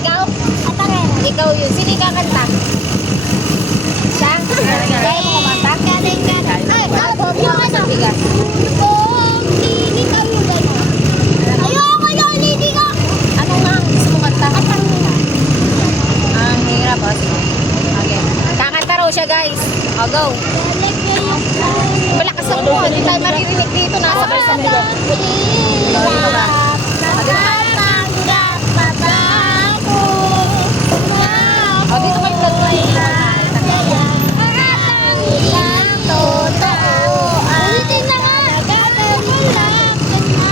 Ikaw? Ikaw yun. Sino yung kakanta? Siya? Kaya mo kumanta? Galing. Ay, yung ano? Bigas. Hindi kami gano'n. Ayoko yun, hindi ko. Ano nga ang gusto mong kanta? Ang hirap. O, sige. Okay. Kakanta raw siya, guys. O, go. Malakas ang mo. Hindi tayo maririnig dito. Nasa person nila. O, dito kayo vlog.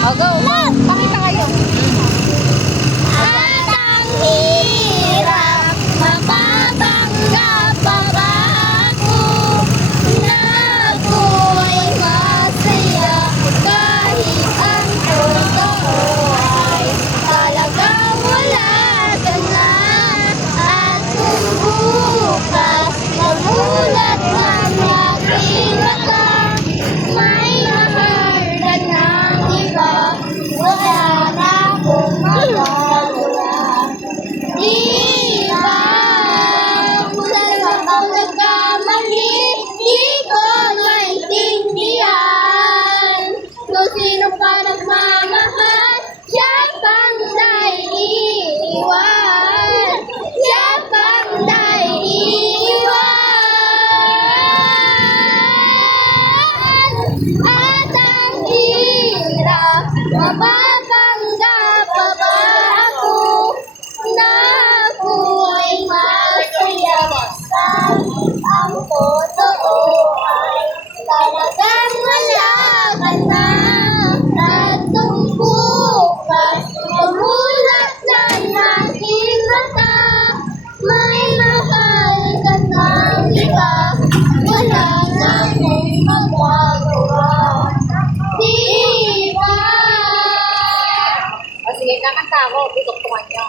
O, go. Pakita kayo. Sino pa nagmamahal? Siya pang naiiwan. Siya pang naiiwan. At ang hirap, mapapanggap pa ba ako na ako'y masaya? Kahit ang totoo ay talagang wala ka na. At nung bukas, umulat na aking mata, may mahal ka ng iba, wala na akong magagawa. Di ba? O, sige. Kakanta ako. Tutugtungan niyo.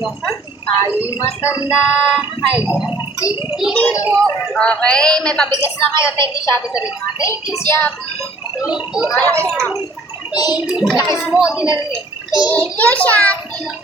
Yung, tayo'y matanda. Ay, Hindi po. okay. May pabigas na kayo. Thank you, Shopee. Sabi nga. Thank you, Shopee. Malakis mo. Thank you. Malakis mo. Hindi na rin eh. Thank you, Shopee.